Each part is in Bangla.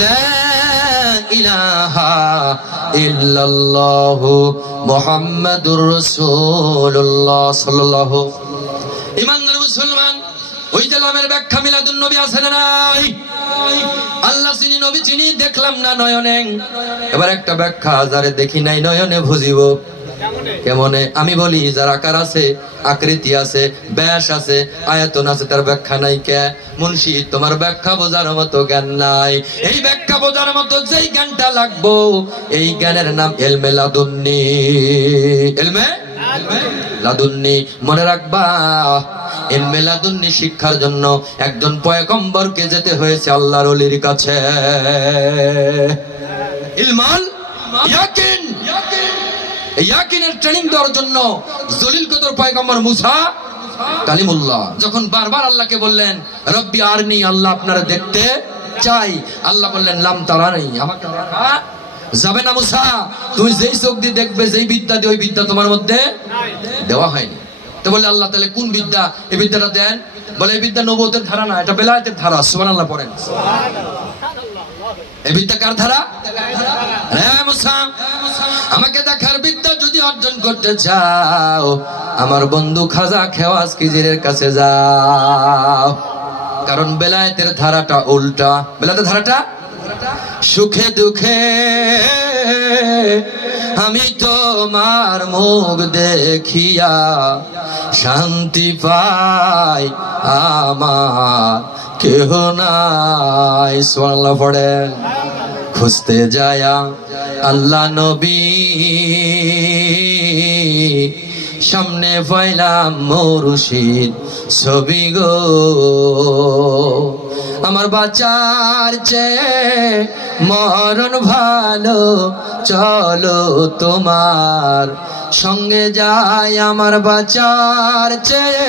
লা ইলাহা ইল্লাল্লাহু মুহাম্মাদুর রাসূলুল্লাহ সাল্লাল্লাহু। ইমানদার মুসলমান, ওই যে নামের ব্যাখ্যা মিলাদুন নবী আছে না নাই? আল্লাহ চিনি, নবী চিনি, দেখলাম না নয়নে। এবার একটা ব্যাখ্যা, যারে দেখি নাই নয়নে বুঝিব কেমনে? আমি বলি, যার আকার আছে, আকৃতি আছে, ব্যাস আছে, আয়তন আছে, তার ব্যাখ্যা নাই কে? মুন্সি, তোমার ব্যাখ্যা বোঝার মতো জ্ঞান নাই। এই ব্যাখ্যা বোঝার মতো যেই জ্ঞানটা লাগবো, এই জ্ঞানের নাম ইলমে লাদুন্নি। ইলমে লাদুন্নি, মনে রাখবা। ইলমে লাদুন্নি শিক্ষার জন্য একজন পয়গম্বরকে যেতে হয়েছে আল্লাহর ওলির কাছে। ইলমাল ইয়াকিন, ইয়াকিনের ট্রেনিং দেওয়ার জন্য জলিল কদর পয়গম্বর মুসা কালিমুল্লাহ যখন বারবার আল্লাহকে বললেন, রব্বি আরনি, আল্লাহ আপনারা দেখতে চাই। আল্লাহ বললেন, লাম তারানি, আমাকে দেখা যাবে না মুসা। তুমি যেই চোখ দিয়ে দেখবে, যেই বিদ্যা দিয়ে, ওই বিদ্যা তোমার মধ্যে দেওয়া হয়নি। তো বলে আল্লাহ, তাহলে কোন বিদ্যা? এই বিদ্যাটা দেন। বলে, এই বিদ্যা নবুয়তের ধারা না, এটা বেলায়েতের ধারা। সুবহানাল্লাহ পড়েন। এই বিদ্যা কার ধারা? হ্যাঁ মুসা, আমাকে দেখার বিদ্যা যদি অর্জন করতে চাও, আমার বন্ধু খাজা খেওয়াজ খিজিরের কাছে যাও। কারণ বেলায়েতের ধারাটা উল্টা। বেলায়েতের ধারাটা সুখে দুঃখে আমি তোমার মুখ দেখিয়া শান্তি পাই, আমার কেহ নাই। সুবহানাল্লাহ পড়েন। খুঁজতে যায়া আল্লাহ নবী, সামনে পাইলাম মুর্শিদ ছবি গো। আমার বাঁচার চেয়ে মরণ ভালো, চলো তোমার সঙ্গে যাই। আমার বাঁচার চেয়ে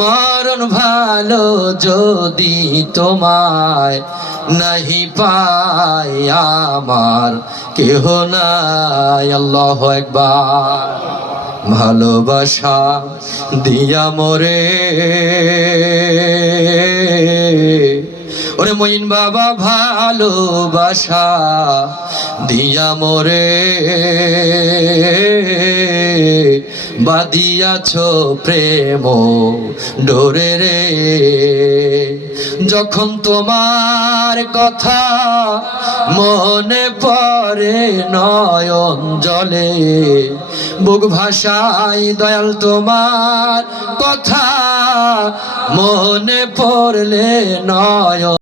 মরণ ভালো, যদি তোমায় নাহি পাই, আমার কেহ নাই। আল্লাহু আকবার। ভালোবাসা দিয়া মোরে, ওরে মঈন বাবা, ভালোবাসা দিয়া মোরে বাদিয়াছ প্রেম ডোরে রে। যখন তোমার কথা মনে পড়ে, নয়ন জলে বুক ভাষায় দয়াল, তোমার কথা মনে পড়লে নয়ন